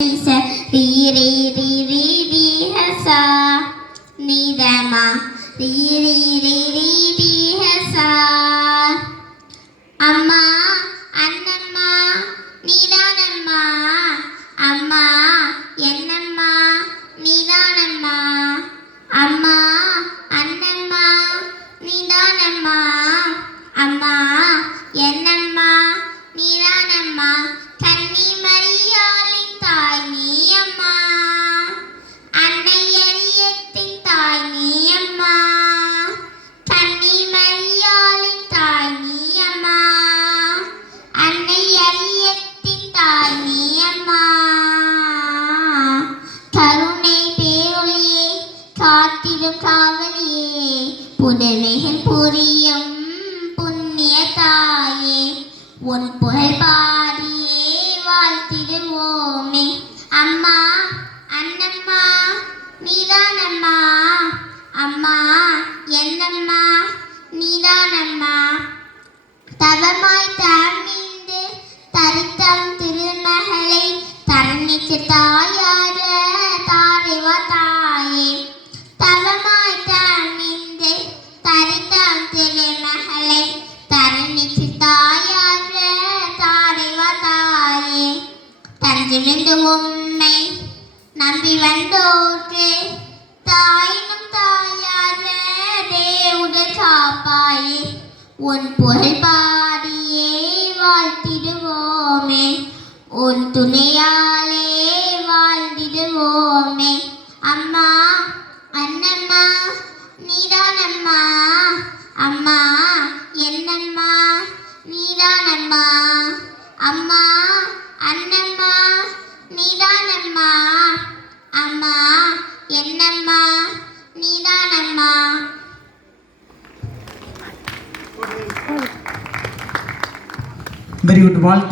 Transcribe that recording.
ரி ரி ரி ரி ரி ஹசா நிதமா ரி ரி ரி ரி ரி ஹசா. அம்மா அண்ணம்மா நீதானம்மா, அம்மா என்னம்மா நீதானம்மா, அம்மா அண்ணம்மா நீதானம்மா, அம்மா என்னம்மா நீதானம்மா. கன்னி மரியாளின் தாய் நீ அம்மா, அன்னை எரியத்தின் தாய் நீ அம்மா, கன்னி மரியாளின் தாய் நீ அம்மா, அன்னை எரியத்தின் தாய் நீ அம்மா. கருணை பேரொளியே காத்திடும் காவலியே, புதுமைகள் புரியும் புண்ணிய தாயே, உன் புகழ் பாடியே வாழ்த்திடுவோமே. அம்மா அண்ணம்மா நீதானம்மா, அம்மா என்னம்மா நீதானம்மா. தவமாய் தமிழ்ந்து தரித்தம் திருமகளை தரணிக்கு தாயார தாரைவா தாயே. தவமாய் தமிழ்ந்து தரித்தம் திருமகளை தரணிக்கு தாயார தாரைவா தாயே. தஞ்சிலிருந்து உம்மை நம்பி வந்தோர்க்கு தாயினும் தாயார தேவுடல் காப்பாயே, உன் புகழ் பாடியே வாழ்த்திடுவோமே, உன் துணையாலே வாழ்ந்திடுவோமே. அம்மா அண்ணம்மா நீதானம்மா, அம்மா என்னம்மா நீதானம்மா, அம்மா அண்ணம்மா நீதானம்மா, அம்மா என்னம்மா நீதானம்மா. Very good. வாழ்த்து.